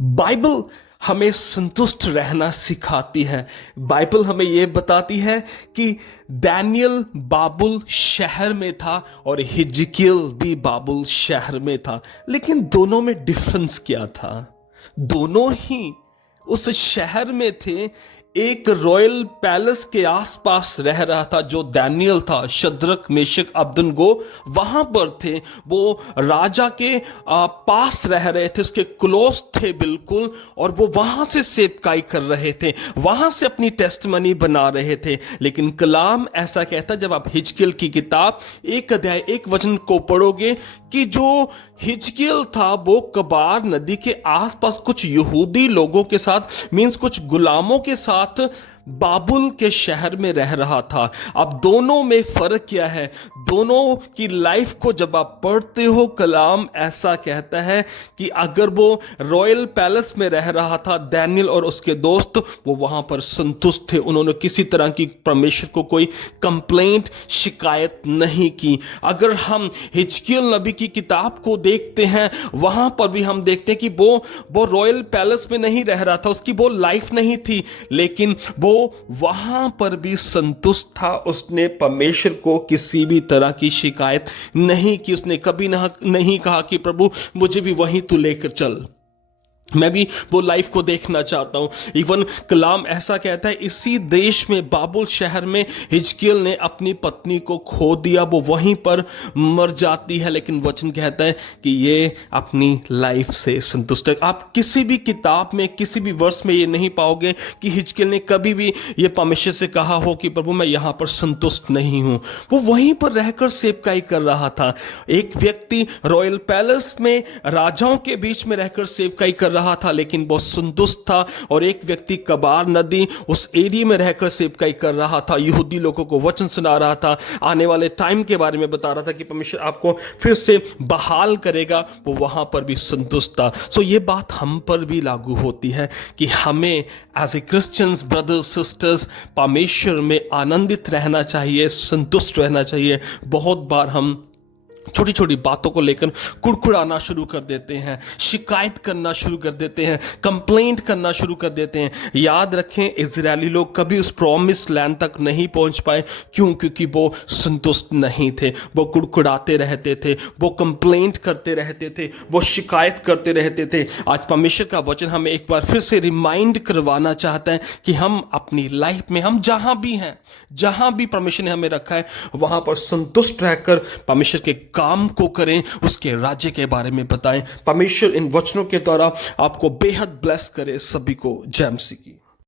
Bible हमें संतुष्ट रहना सिखाती है। बाइबल हमें यह बताती है कि दानियल बाबुल शहर में था और हिजकियल भी बाबुल शहर में था, लेकिन दोनों में डिफरेंस क्या था? दोनों ही उस शहर में थे। एक रॉयल पैलेस के आसपास रह रहा था जो दानियल था, शद्रक मेशक अबेदनगो वहां पर थे। वो राजा के पास रह रहे थे, उसके क्लोज थे बिल्कुल, और वो वहां से सेवकाई कर रहे थे, वहां से अपनी टेस्टमनी बना रहे थे। लेकिन कलाम ऐसा कहता, जब आप हिजकियल की किताब 1 अध्याय 1 वचन को पढ़ोगे, कि जो हिजकियल था वो कबार नदी के आसपास कुछ यहूदी लोगों के साथ, मींस कुछ गुलामों के साथ बाबुल के शहर में रह रहा था। अब दोनों में फर्क क्या है? दोनों की लाइफ को जब आप पढ़ते हो, कलाम ऐसा कहता है कि अगर वो रॉयल पैलेस में रह रहा था दानियल और उसके दोस्त, वो वहां पर संतुष्ट थे। उन्होंने किसी तरह की परमेश्वर को कोई कंप्लेंट, शिकायत नहीं की। अगर हम हिजकियल नबी की किताब को देखते हैं, वहां पर भी हम देखते हैं कि वो रॉयल पैलेस में नहीं रह रहा था, उसकी वो लाइफ नहीं थी, लेकिन वो वहां पर भी संतुष्ट था। उसने परमेश्वर को किसी भी तरह की शिकायत नहीं की। उसने कभी नहीं कहा कि प्रभु मुझे भी वहीं तू लेकर चल, मैं भी वो लाइफ को देखना चाहता हूं। इवन कलाम ऐसा कहता है, इसी देश में बाबुल शहर में हिजकियल ने अपनी पत्नी को खो दिया, वो वहीं पर मर जाती है, लेकिन वचन कहता है कि ये अपनी लाइफ से संतुष्ट है। आप किसी भी किताब में, किसी भी वर्ष में ये नहीं पाओगे कि हिजकियल ने कभी भी ये परमेश्वर से कहा हो कि प्रभु मैं यहां पर संतुष्ट नहीं हूं। वो वहीं पर रहकर सेवकाई कर रहा था। एक व्यक्ति रॉयल पैलेस में राजाओं के बीच में रहकर सेवकाई कर रहा था, लेकिन बहुत संतुष्ट था। और एक व्यक्ति कबार नदी उस एरिया में रहकर सेवकाई कर रहा था, यहूदी लोगों को वचन सुना रहा था, आने वाले टाइम के बारे में बता रहा था कि परमेश्वर आपको फिर से बहाल करेगा। वो वहां पर भी संतुष्ट था। सो ये बात हम पर भी लागू होती है कि हमें as a Christians brothers sisters परमेश्वर में आनंदित रहना चाहिए, संतुष्ट रहना चाहिए। बहुत बार हम छोटी छोटी बातों को लेकर कुड़कुड़ाना शुरू कर देते हैं, शिकायत करना शुरू कर देते हैं, कंप्लेंट करना शुरू कर देते हैं। याद रखें, इजरायली लोग कभी उस प्रॉमिस लैंड तक नहीं पहुंच पाए। क्यों? क्योंकि वो संतुष्ट नहीं थे। वो कुड़कुड़ाते रहते थे, वो कंप्लेंट करते रहते थे, वो शिकायत करते रहते थे। आज परमेश्वर का वचन हमें एक बार फिर से रिमाइंड करवाना चाहता है कि हम अपनी लाइफ में, हम जहां भी हैं, जहां भी परमेश्वर ने हमें रखा है, वहां पर संतुष्ट रहकर परमेश्वर के काम को करें, उसके राज्य के बारे में बताएं। परमेश्वर इन वचनों के द्वारा आपको बेहद ब्लेस करे। सभी को जय मसीह की।